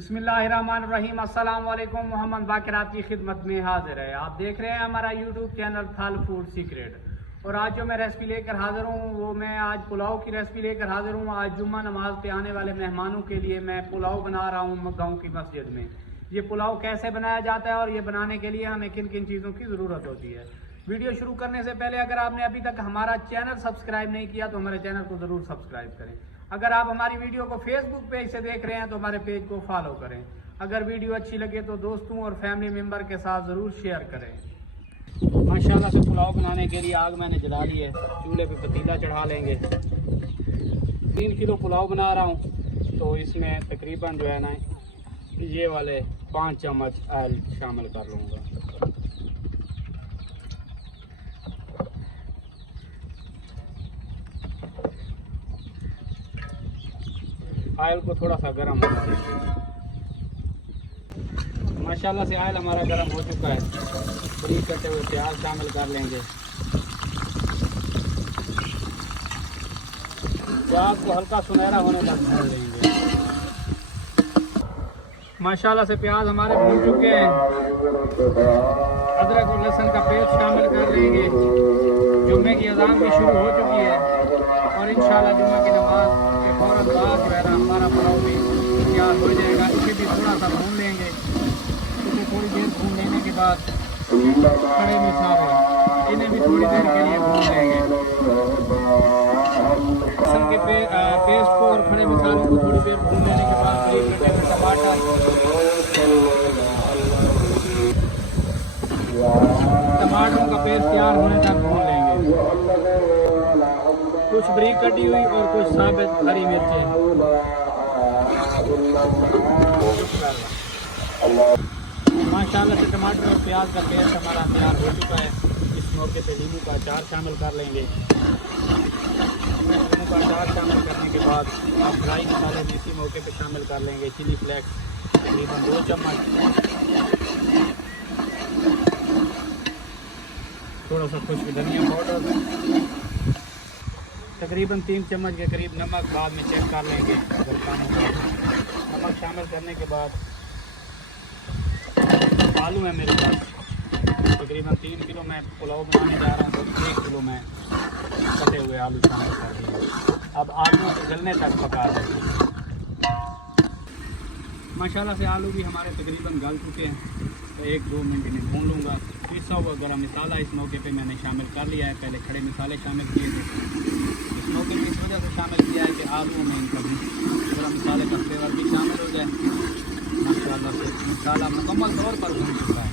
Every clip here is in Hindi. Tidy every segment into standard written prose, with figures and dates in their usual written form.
बिस्मिल्लाहिर्रहमानिर्रहीम। अस्सलाम वालेकुम। मोहम्मद बाकिर आपकी खिदमत में हाजिर है। आप देख रहे हैं हमारा यूट्यूब चैनल थल फूड सीक्रेट। और आज जो मैं रेसिपी लेकर हाजिर हूँ वो मैं आज पुलाव की रेसिपी लेकर हाजिर हूँ। आज जुम्मा नमाज पे आने वाले मेहमानों के लिए मैं पुलाव बना रहा हूँ गाँव की मस्जिद में। ये पुलाव कैसे बनाया जाता है और ये बनाने के लिए हमें किन किन चीज़ों की ज़रूरत होती है। वीडियो शुरू करने से पहले अगर आपने अभी तक हमारा चैनल सब्सक्राइब नहीं किया तो हमारे चैनल को ज़रूर सब्सक्राइब करें। अगर आप हमारी वीडियो को फेसबुक पेज से देख रहे हैं तो हमारे पेज को फॉलो करें। अगर वीडियो अच्छी लगे तो दोस्तों और फैमिली मेम्बर के साथ ज़रूर शेयर करें। माशाल्लाह से पुलाव बनाने के लिए आग मैंने जला ली है। चूल्हे पे पतीला चढ़ा लेंगे। 3 किलो पुलाव बना रहा हूँ तो इसमें तकरीबन जो है ना ये वाले 5 चम्मच ऑयल शामिल कर लूँगा। ऑयल को थोड़ा सा गर्म होना चाहिए। माशाल्लाह से ऑयल हमारा गर्म हो चुका है। बारीक कटे हुए प्याज शामिल कर लेंगे। प्याज को हल्का सुनहरा होने तक भून लेंगे। माशाल्लाह से प्याज हमारे भून चुके हैं। अदरक और लहसुन का पेस्ट शामिल कर लेंगे। जुम्मे की अज़ान भी शुरू हो चुकी है और इंशाल्लाह जुम्मे की नमाज के फौरन बाद जो है ना हमारा पुलाव भी तैयार हो जाएगा। इसे भी थोड़ा सा भून लेंगे। इसे थोड़ी देर भून लेने के बाद खड़े मसाले इन्हें भी थोड़ी देर के लिए भून लेंगे। लहसुन के पेस्ट को और खड़े मसालों को थोड़ी देर भून लेने के बाद टमाटरों का पेस्ट तैयार होने तक भून लेंगे। कुछ बारीक कटी हुई और कुछ साबित हरी मिर्चें। माशाल्लाह से टमाटर और प्याज का पेस्ट हमारा तैयार हो चुका है। इस मौके पे नींबू का अचार शामिल कर लेंगे। नींबू का अचार शामिल करने के बाद आप ड्राई मसाले भी इसी मौके पे शामिल कर लेंगे। चिली फ्लेक्स तकरीबन 2 चम्मच, थोड़ा सा खुश्क धनिया पाउडर, तकरीबन 3 चम्मच के करीब नमक बाद में चेक कर लेंगे अगर कम हो। नमक शामिल करने के बाद आलू है मेरे पास तकरीबन 3 किलो मैं पुलाव बनाने जा रहा हूँ तो 1 किलो मैं कटे हुए आलू शामिल कर दिए। अब आलू को गलने तक पका देंगे। माशाल्लाह से आलू भी हमारे तकरीबन गल चुके हैं तो 1-2 मिनट में भून लूँगा। पिसा हुआ गरम मसाला इस मौके पे मैंने शामिल कर लिया है। पहले खड़े मसाले शामिल किए थे। इस मौके पे इस वजह से शामिल किया है कि आलू में इनका भी गरम मसाले का फ्लेवर भी शामिल हो जाए। माशाल्लाह से मसाला मुकम्मल तौर पर भून चुका है।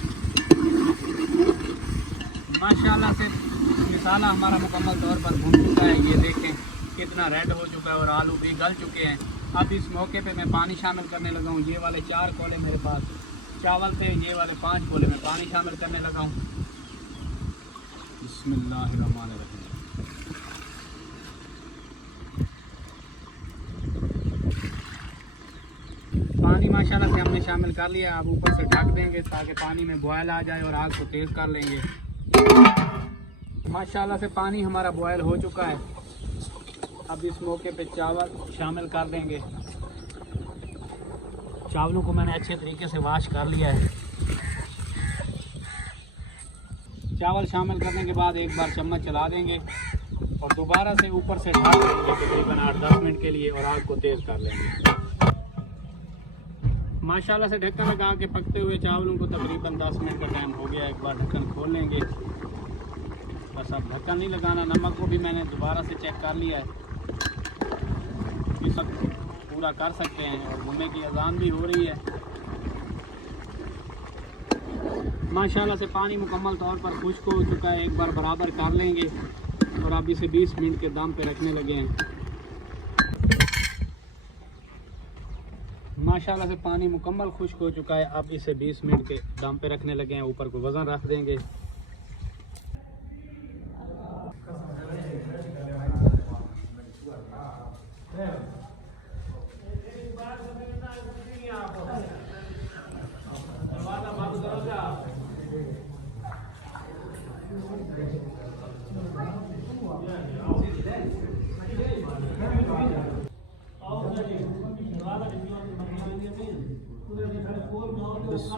माशाल्लाह से मसाला हमारा मुकम्मल तौर पर भून चुका है। ये देखें कितना रेड हो चुका है और आलू भी गल चुके हैं। अब इस मौके पे मैं पानी शामिल करने लगा हूँ। ये वाले 4 कोले मेरे पास चावल थे, ये वाले 5 कोले में पानी शामिल करने लगा हूँ। बिस्मिल्लाहिर्रहमानिर्रहीम। पानी माशाल्लाह से हमने शामिल कर लिया। अब ऊपर से ढक देंगे ताकि पानी में बॉयल आ जाए और आग को तेज़ कर लेंगे। माशाल्लाह से पानी हमारा बॉयल हो चुका है। अब इस मौके पे चावल शामिल कर देंगे। चावलों को मैंने अच्छे तरीके से वॉश कर लिया है। चावल शामिल करने के बाद एक बार चम्मच चला देंगे और दोबारा से ऊपर से ढक देंगे तकरीबन 8-10 मिनट के लिए और आग को तेज़ कर लेंगे। माशाल्लाह से ढक्कन लगा के पकते हुए चावलों को तकरीबन 10 मिनट का टाइम हो गया। एक बार ढक्कन खोल लेंगे। बस अब ढक्कन नहीं लगाना। नमक को भी मैंने दोबारा से चेक कर लिया है। इस वक्त पूरा कर सकते हैं और जुम्मे की अज़ान भी हो रही है। माशाल्लाह से पानी मुकम्मल तौर पर खुश्क हो चुका है। एक बार बराबर कर लेंगे और अब इसे 20 मिनट के दम पे रखने लगे हैं। माशाल्लाह से पानी मुकम्मल खुश्क हो चुका है। अब इसे 20 मिनट के दम पे रखने लगे हैं। ऊपर को वज़न रख देंगे। ਉਹ